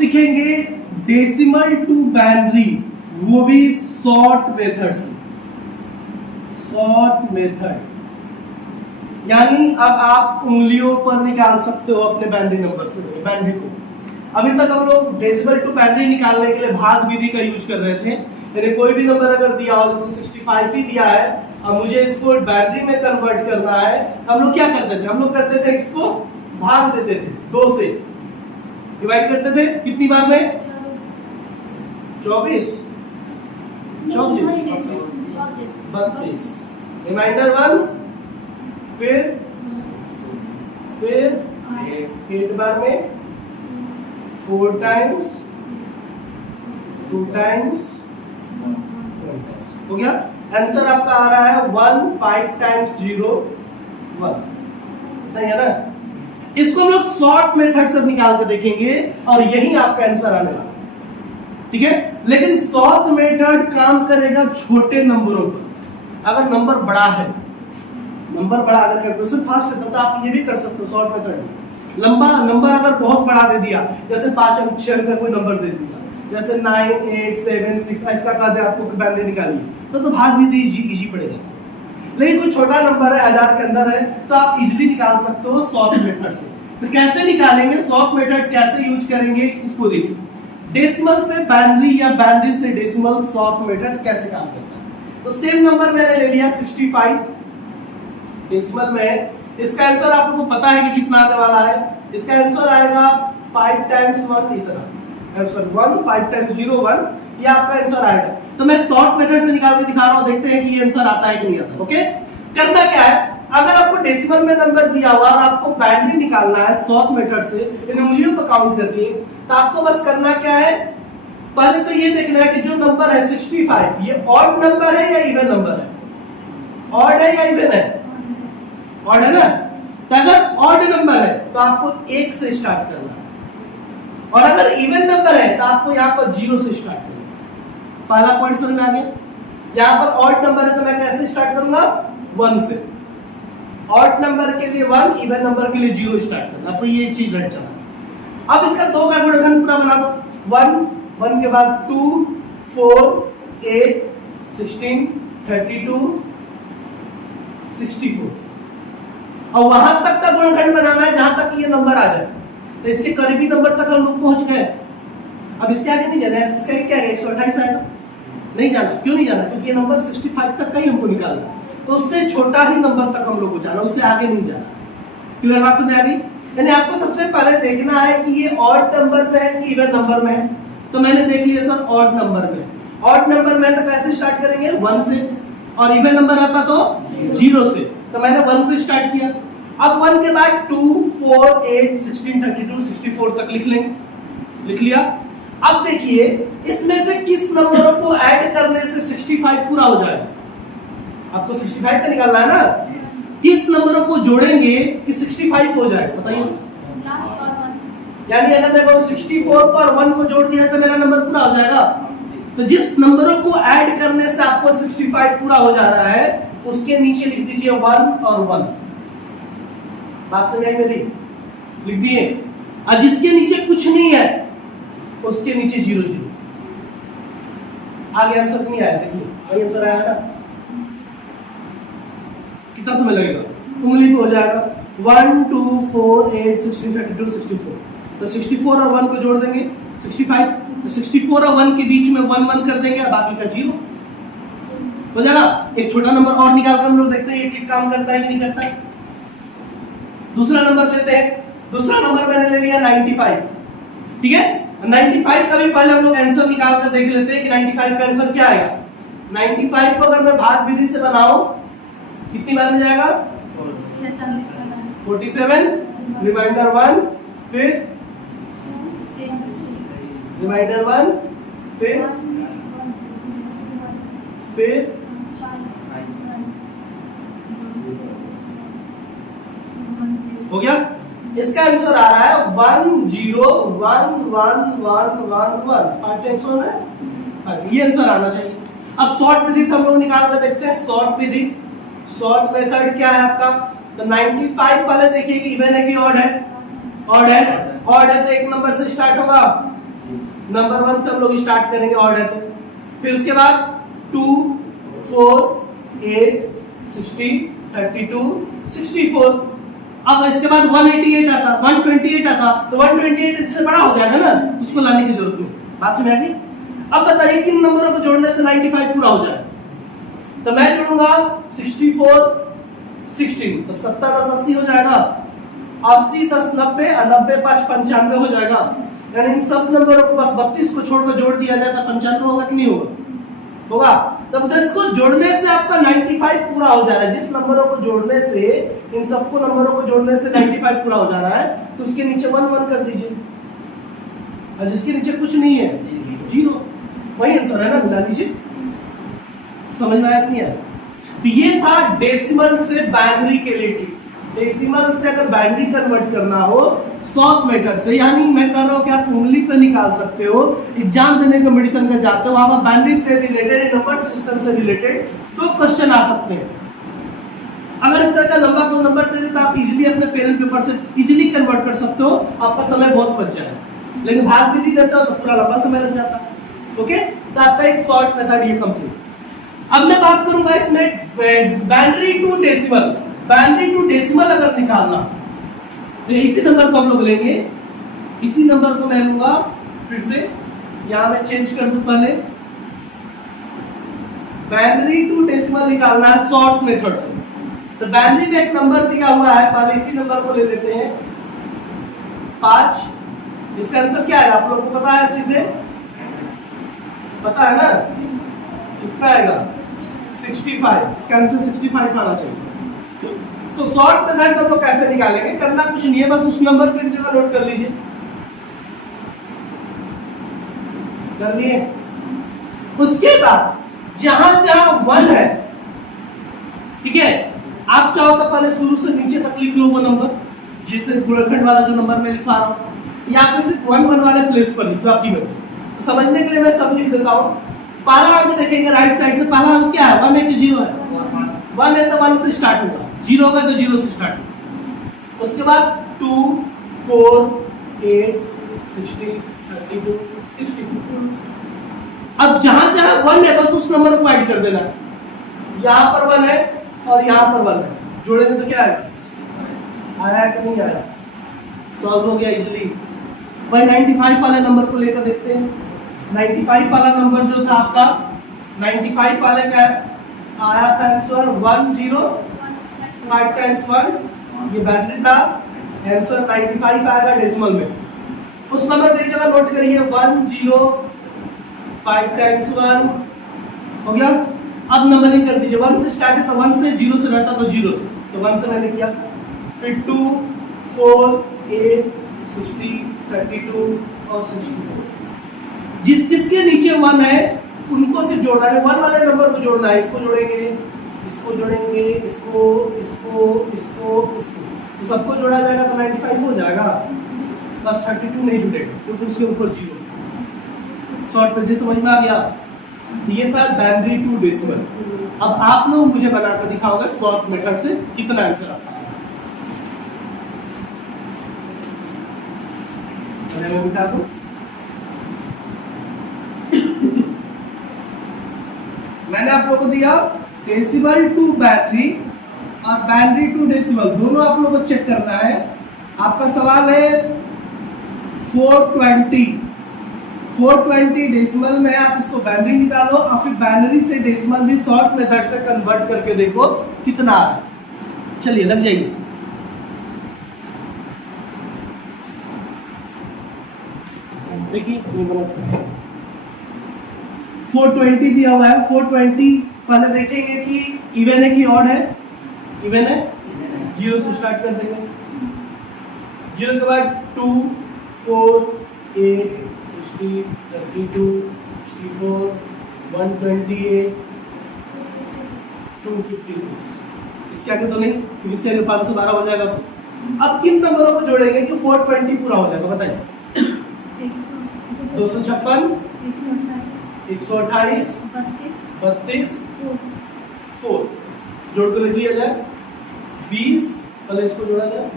सीखेंगे decimal to binary, वो भी शॉर्ट मेथड से। शॉर्ट मेथड यानी अब आप उंगलियों पर निकाल सकते हो अपने बाइनरी नंबर से बाइनरी को। अभी तक हम लोग डेसिमल टू बाइनरी निकालने के लिए भाग विधि का यूज कर रहे थे, यानी कोई भी नंबर अगर दिया हो, जैसे 65 ही दिया है, अब मुझे इसको बाइनरी में कन्वर्ट करना है, हम लोग क्या करते थे? हम लोग करते थे इसको भाग देते थे, 2 से डिवाइड करते थे। कितनी बार में? 24 32। रिमाइंडर 1, फिर 8 बार में 4 टाइम्स 2 टाइम्स 1 टाइम्स। हो गया? आंसर आपका आ रहा है 1 5 टाइम्स 0 1। नहीं है ना? इसको हम लोग शॉर्ट मेथड से निकाल के देखेंगे और यही आपका आंसर आने वाला है। ठीक है? लेकिन शॉर्ट मेथड काम करेगा छोटे नंबरों पर। अगर नंबर बड़ा है, नंबर बड़ा अगर कैलकुलेशन फास्ट है तो आप ये भी कर सकते हो शॉर्ट मेथड। लंबा नंबर अगर बहुत बड़ा दे दिया, जैसे 5 अंक 6 अंक का कोई नंबर दे दिया, जैसे 9 8 7 6 ऐसा कहा दे आपको बाइनरी निकालिए, तो भाग भी इजी पड़ेगा। लेकिन कोई छोटा नंबर है, 1000 के अंदर है, तो आप इजीली निकाल सकते हो शॉर्ट मेथड से। तो कैसे निकालेंगे शॉर्ट मेथड, कैसे यूज करेंगे, इसको देखिए। डेसिमल से बाइनरी या बाइनरी से डेसिमल शॉर्ट मेथड कैसे काम करता है। तो सेम नंबर मैंने ले लिया 65 डेसिमल में। इसका आंसर आप लोगों को पता है कि कितना आने वाला है। इसका आंसर आएगा 5 टाइम्स 1 इतना, आंसर 1 5 टाइम्स 0 1, ये आपका आंसर आएगा। तो मैं शॉर्ट मेथड से निकाल के दिखा रहा हूं, देखते हैं कि ये आंसर आता है कि नहीं आता। ओके, करना क्या है, अगर आपको डेसिमल में नंबर दिया हुआ और आपको बाइनरी निकालना है शॉर्ट मेथड से इन उंगलियों को काउंट करके, तो आपको बस करना क्या है, पहले तो ये देखना है कि जो नंबर है 65 ये ऑड नंबर है या इवन नंबर है। ऑड है या इवन है? ऑड है ना? तो अगर ऑड नंबर है तो आपको 1 से स्टार्ट करना है, और अगर इवन नंबर है तो आपको यहाँ पर 0 से स्टार्ट करना है। पहला पॉइंट समझ में आ गया? यहाँ पर ऑड नंबर है तो मैं कैसे स्टार्ट करूंगा? 1 से। ऑड नंबर के लिए 1, इवन नंबर के लिए 0 स्टार्ट करना। आपको ये चीज रट जाना। अब इसका 2 का गुणनखंड पूरा बना दो। 1 के बाद 2 4 8 16 32 64, और वहां तक का गुणनखंड बनाना है जहां तक ये नंबर आ जाए। तो इसके करीबी नंबर तक हम लोग पहुंच गए। अब इसके आगे नहीं जाना है, इसका क्या है 128 आएगा, नहीं जाना। क्यों नहीं जाना? क्योंकि ये नंबर 65 तक का ही हमको निकालना है, तो उससे छोटा ही नंबर तक हम लोग को जाना, उससे आगे नहीं जाना। क्लियर बात समझ आ गई? यानी आपको सबसे पहले देखना है कि ये ऑड नंबर में है कि इवन नंबर में है। तो मैंने देख लिया सर ऑड नंबर में। ऑड नंबर में तो कैसे स्टार्ट करेंगे? 1 से, और इवन नंबर आता तो 0 से। तो मैंने 1 से स्टार्ट किया। अब 1 के बाद 2 4 8 16 32 64 तक लिख लेंगे। लिख लिया। अब देखिए इसमें से किस नंबरों को ऐड करने से 65 पूरा हो जाएगा। आपको 65 का निकालना है ना, किस नंबरों को जोड़ेंगे कि 65 हो जाए, बताइए। यानी अगर मैं 64 को और 1 को जोड़ दिया तो मेरा नंबर पूरा हो जाएगा। तो जिस नंबरों को ऐड करने से आपको 65 पूरा हो जा रहा है उसके नीचे लिख दीजिए 1 और 1। बात समझ आई मेरी? लिख दिए। और जिसके नीचे कुछ नहीं है उसके नीचे 0 0। आगे आंसर नहीं आया, देखिए वही आंसर आया ना। कितना समय लगेगा? उंगली पे हो जाएगा। 1 2 4 8 16 32 64। तो 64 और 1 को जोड़ देंगे 65। तो 64 और 1 के बीच में 1 1 कर देंगे, बाकी का 0 हो जाएगा। एक छोटा नंबर और निकाल कर हम लोग देखते हैं ये ठीक काम करता है कि नहीं करता है। दूसरा नंबर लेते हैं। दूसरा नंबर मैंने ले लिया 95। ठीक है, 95 का भी पहले हम लोग आंसर निकाल कर देख लेते हैं कि 95 का आंसर क्या आएगा। 95 को अगर मैं भाग विधि से बनाऊं कितनी बार में जाएगा? 47। रिमाइंडर 1, फिर रिमाइंडर 1, फिर हो गया। इसका आंसर आ रहा है 1 0 1 1 1 1 1। 5 टाइम्स है, ये आंसर आना चाहिए। अब शॉर्ट विधि से हम लोग निकाल कर देखते हैं। शॉर्ट विधि, शॉर्ट मेथड क्या है आपका? तो 95 पहले देखिए कि इवन है कि ऑड है। ऑड है, ऑड है तो एक नंबर से स्टार्ट होगा नंबर 1 से हम लोग स्टार्ट करेंगे ऑर्डर पे। फिर उसके बाद 2 4 8 60 32 64। अब इसके बाद 188 आता, 128 आता, तो 128 इससे बड़ा हो जाएगा ना, उसको लाने की जरूरत नहीं। बात समझ आ गई? अब बताइए किन नंबरों को जोड़ने से 95 पूरा हो जाए। तो मैं जोड़ूंगा 64 16, तो 70 10 80 हो जाएगा, 80 10 90 और 90 5 95 हो जाएगा। यानी इन सब नंबरों को बस 32 को छोड़कर जोड़ दिया जाए तो 95 होगा कि नहीं होगा? होगा। तब तो इसको जोड़ने से आपका 95 पूरा हो जा रहा है। जिस नंबरों को जोड़ने से, इन सबको नंबरों को जोड़ने से 95 पूरा हो जा रहा है, तो उसके नीचे 1 1 कर दीजिए, और जिसके नीचे कुछ नहीं है 0, वही आंसर है ना, मिला दीजिए। समझ में आया कि नहीं आया? तो ये था डेसिमल से बाइनरी के लिए। डेसिमल से अगर बाइनरी कन्वर्ट करना हो सॉर्ट मेथड से, यानी मैं कह रहा हूं कि आप उंगली पे निकाल सकते हो, एग्जाम देने का मेडिसिन का जाते हो, वहां पर बाइनरी से रिलेटेड, नंबर सिस्टम से रिलेटेड तो क्वेश्चन आ सकते हैं। अगर इस तरह का लंबा कोई नंबर दे दे तो आप इजीली अपने पेन पेपर से इजीली कन्वर्ट कर सकते हो, आपका समय बहुत बच जाएगा। लेकिन भाग भी देता हो तो पूरा लंबा समय लग जाता है। ओके, तो आपका एक शॉर्ट मेथड ये कंप्लीट। अब मैं बात करूंगा इसमें binary to decimal. Binary to decimal अगर निकालना तो इसी नंबर को हम लोग लेंगे, इसी नंबर को मैं लूंगा, फिर से यहां मैं चेंज कर दूं। पहले बाइनरी टू डेसिमल निकालना है शॉर्ट मेथड से। तो बाइनरी में एक नंबर दिया हुआ है, पहले इसी नंबर को ले लेते हैं 5। इसका आंसर क्या है आप लोग को पता है? सीधे पता है ना, कितना आएगा 65। इसका आंसर 65 आना चाहिए। तो शॉर्ट मेथड से हम लोग कैसे निकालेंगे? करना कुछ नहीं है, बस उस नंबर को एक जगह नोट कर लीजिए। कर लिए? उसके बाद जहां जहां 1 है, ठीक है, आप चाहो तो पहले शुरू से नीचे तक लिख लो वो नंबर, जिससे गुणनखंड वाला जो नंबर मैं लिखा रहा हूं, या फिर सिर्फ 1 1 वाले प्लेस पर लिख लो, आपकी मर्जी। तो समझने के लिए मैं सब लिख देता हूं। पहला अंक देखेंगे राइट साइड से, पहला अंक क्या है? 1 है कि 0 है? 1 है तो 1 से स्टार्ट होगा, 0 होगा तो 0 से स्टार्ट होगा। उसके बाद 2 4 8 60 32 64। अब जहां जहां 1 है बस उस नंबर को ऐड कर देना। यहां पर 1 है और यहां पर 1 है, जोड़ेंगे तो क्या आएगा? आया कि नहीं आया? सॉल्व हो गया इजीली। वही 95 वाले नंबर को लेकर देखते हैं। 95 वाला नंबर जो था आपका, 95 वाले का आया था आंसर 105 टाइम्स 1, ये बाइनरी था। आंसर 95 आएगा डेसिमल में। उस नंबर को एक जगह नोट करिए, 105 टाइम्स 1 हो गया। अब नंबरिंग कर दीजिए, 1 से स्टार्ट है तो 1 से, 0 से रहता तो 0 से, तो 1 से मैंने किया। फिर 2 4 8 60 32 और 64। जिसके नीचे 1 है उनको सिर्फ जोड़ना है, 1 वाले नंबर को जोड़ना है। इसको जोड़ेंगे, इसको जोड़ेंगे, इसको इसको इसको इसको, तो सबको जोड़ा जाएगा तो 95 हो जाएगा। बस 32 नहीं जुड़ेगा क्योंकि उसके ऊपर 0। शॉर्ट में समझ में आ गया? ये था बाइनरी टू डेसिमल। अब आप लोग मुझे बनाकर दिखाओगे शॉर्ट मेथड से कितना आंसर आता है। मैं बिठा दूं, मैंने आप लोगों को दिया डेसिमल टू बाइनरी और बाइनरी टू डेसिमल, दोनों आप लोगों को चेक करना है। आपका सवाल है 420 डेसिमल में आप इसको बाइनरी निकालो और फिर बाइनरी से डेसिमल भी शॉर्ट मेथड से कन्वर्ट करके देखो कितना आ रहा है। चलिए लग जाइए। देखिए 420 दिया हुआ है। 420 पहले देखेंगे कि इवन है कि ऑड है। इवन है, 0 से स्टार्ट कर देंगे। 0 के बाद 2 4 8 60 32 64 128 256। इसके आगे तो नहीं, क्योंकि इसके आगे 512 हो जाएगा। अब किन नंबरों को जोड़ेंगे कि 420 पूरा हो जाएगा? बताइए। 256 128 32 4 जोड़ कर लिख लिया जाए। 20 पहले इसको जोड़ा जाए,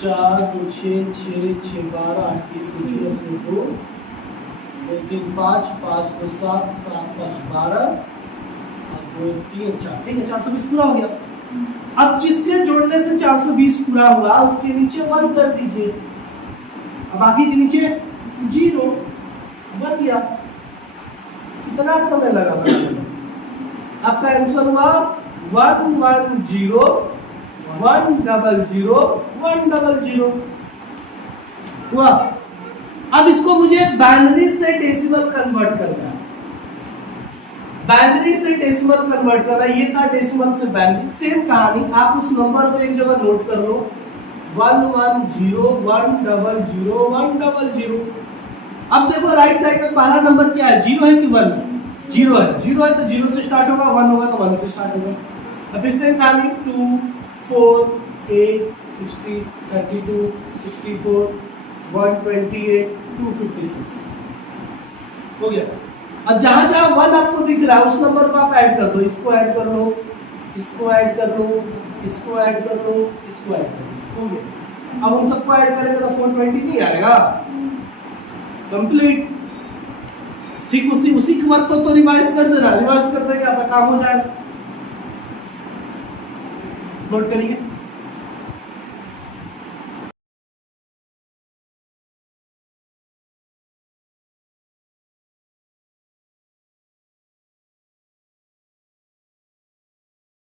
4 2 6 6 6 12 8 30 29 2 2 3 5 5 2 7 7 5 12 और 2 3 4, ठीक है 420 पूरा हो गया। अब जिसके जोड़ने से 420 पूरा हुआ उसके नीचे 1 कर दीजिए, अब बाकी के नीचे 0 बन गया। कितना समय लगा बनाने में? आपका आंसर हुआ 1 1 0 1 0 0 1 0 0 हुआ। अब इसको मुझे बाइनरी से डेसिमल कन्वर्ट करना है, बाइनरी से डेसिमल कन्वर्ट करना है। ये था डेसिमल से बाइनरी। सेम कहानी, आप उस नंबर को एक जगह नोट कर लो, 1 1 0 1 0 0 1 0 0। अब देखो राइट साइड में पहला नंबर क्या है, 0 है कि 1 है? 0 है। 0 है तो 0 से स्टार्ट होगा, 1 होगा तो 1 से स्टार्ट होगा। अब फिर सेम कहानी 2 4 8 60 32 64 128 256 हो गया। अब जहां जहां 1 आपको दिख रहा है उस नंबर को आप ऐड कर दो, इसको ऐड कर लो, इसको ऐड कर लो, इसको ऐड कर लो, इसको ऐड कर लो, हो गया। अब उन सबको ऐड करेंगे तो 420 नहीं आएगा, कंप्लीट। ठीक उसी वर्क को तो रिवाइज कर देना, रिवाइज करते क्या काम हो जाएगा। नोट करिए।